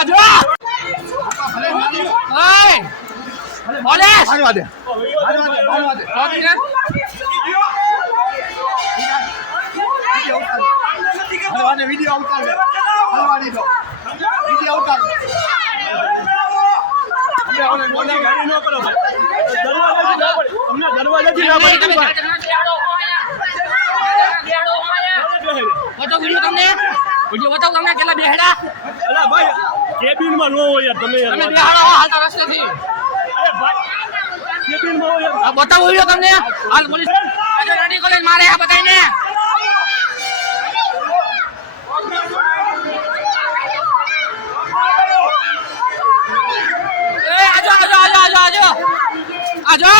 આજો ઓય પોલીસ મારવા દે વિડિયો ઉતાર દે હલવાની દો વિડિયો ઉતાર ગાડી ન કરો દરવાજાથી ના પડી બતાવો વિડિયો બતાવો તમને કેટલા બેહડા અલા ભાઈ કેબિનમાં નો હોય યાર તમે તમે બેહડા હાલતા રસ્તેથી અરે ભાઈ કેબિનમાં હોય યાર આ બતાવો વિડિયો તમને હાલ પોલીસ રેડી કોલેજ મારે આ બતાઈને આજો